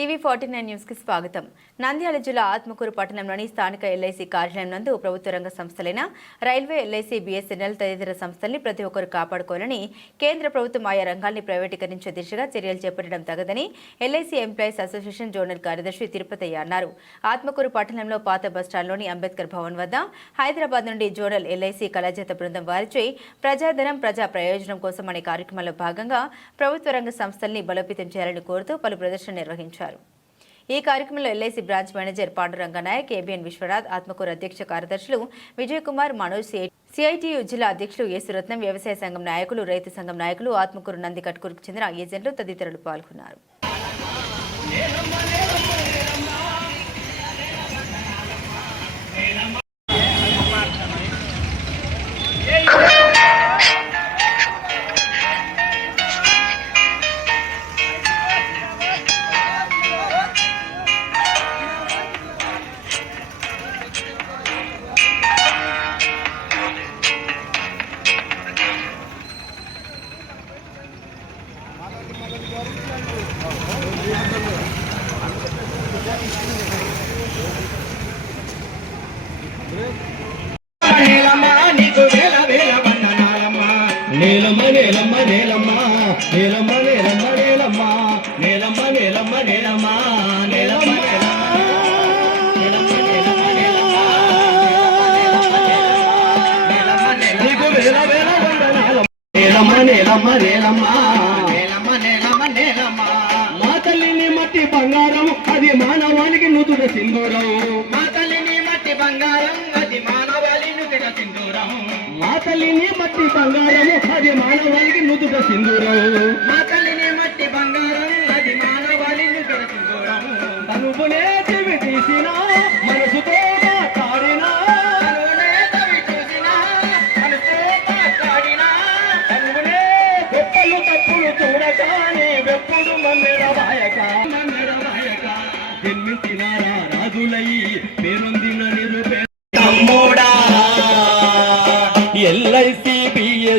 TV forty nine న్యూస్కి స్వాగతం. నంద్యాల జిల్లా ఆత్మకూరు పట్టణంలోని స్థానిక ఎల్ఐసి కార్యాలయం నందు ప్రభుత్వ రంగ సంస్థలైన రైల్వే ఎల్ఐసి బీఎస్ఎన్ఎల్ తదితర సంస్థల్ని ప్రతి ఒక్కరు కాపాడుకోవాలని కేంద్ర ప్రభుత్వం ఆయా రంగాల్ని ప్రైవేటీకరించే దిశగా చర్యలు చేపట్టడం తగదని ఎల్ఐసి ఎంప్లాయీస్ అసోసియేషన్ జోనల్ కార్యదర్శి తిరుపతయ్య అన్నారు. ఆత్మకూరు పట్టణంలో పాత బస్టాండ్లోని అంబేద్కర్ భవన్ వద్ద హైదరాబాద్ నుండి జోనల్ ఎల్ఐసి కళాజాత బృందం వారిచే ప్రజాధనం ప్రజా ప్రయోజనం కోసం అనే కార్యక్రమంలో భాగంగా ప్రభుత్వ రంగ సంస్థల్ని బలోపేతం చేయాలని కోరుతూ పలు ప్రదర్శనలు నిర్వహించారు. ఈ కార్యక్రమంలో LIC branch manager Panduranga Nayak ABN Viswanath Atmakur అధ్యక్ష కార్యదర్శులు విజయ్ కుమార్ మనోజ్ సిఐటియు జిల్లా అధ్యక్షులు యేసురత్నం వ్యవసాయ సంఘం నాయకులు రైతు సంఘం నాయకులు ఆత్మకూరు నంది కట్కూరుకు చెందిన ఏజెంట్లు తదితరులు పాల్గొన్నారు. నేలమ్మ నేలమ్మ. నేలమ్మ నేలమ్మ నేలమ్మ. మా తల్లిని మట్టి బంగారం అది మానవానికి నూతుడ సింధూరం. మా తల్లిని మట్టి బంగారం అది మానవాళి నుదుట సింధూరం. మా తల్లిని మట్టి బంగారం అది మానవాళికి నుదుట సింధూరం.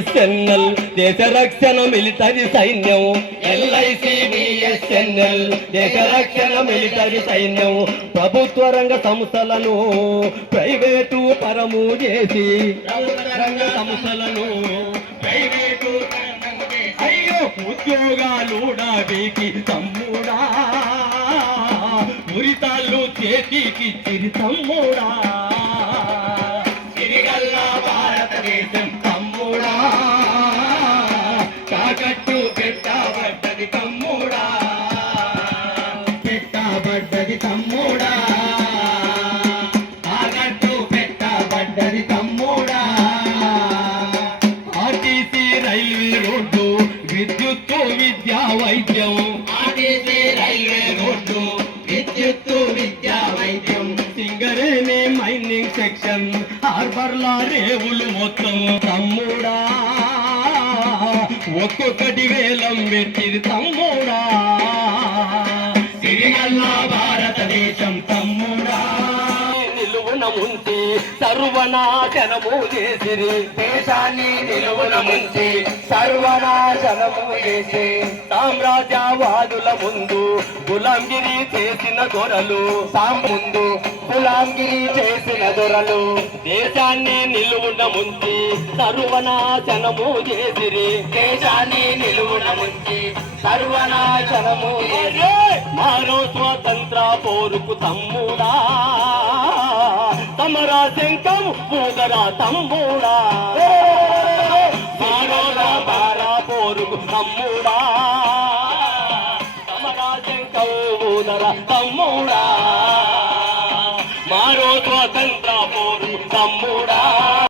బిఎస్ఎన్ఎల్ దేశ రక్షణ మిలిటరీ సైన్యం. ఎల్ఐసి బిఎస్ఎన్ఎల్ దేశ రక్షణ మిలిటరీ సైన్యం. ప్రభుత్వ రంగ సంస్థలను ప్రైవేటు పరము చేసి. ప్రభుత్వ రంగ సంస్థలను ప్రైవేటు అయ్యో ఉద్యోగాలు వీకి తమ్ముడా. ఉరితాళ్ళు చేతికి చిరి తమ్ముడా. పెట్టబడ్డది తమ్ముడా. కాకట్టు పెట్టబడ్డది తమ్ముడా. ఆర్టీసీ రైల్వే రోడ్డు విద్యుత్తు విద్యా వైద్యం. ఆర్టీసీ రైల్వే రోడ్డు విద్యుత్తు విద్యా వైద్యం. సింగరేణి మైనింగ్ సెక్షన్ హార్బర్ల రేవులు మొత్తం. తమ్ముడా ఒక్కొక్కటి వేలం పెట్టింది తమ్ముడా. భారతదేశం తమ్ముడా. నిలువున ముంచి సర్వనాశనము చేసిరి దేశాన్ని నిలువున ముంచి సర్వనాశనము చేసి. సామ్రాజ్యవాదుల ముందు గులాంగిరి చేసిన దొరలు. ముందు గులాంగిరి చేసిన దొరలు. దేశాన్ని నిలువున ముంచి సర్వనాశనము చేసిరి దేశాన్ని నిలువున ముంచి సర్వనాశనము చేసి. మరో స్వతంత్ర పోరుకు తమ్ముడా. తమరా శంకం పూగరా తమ్ముడా. మానవ బారా పోరుకు తమ్ముడా. సమరా శంఖం పూగరా తమ్ముడా. పోరు తమ్ముడా.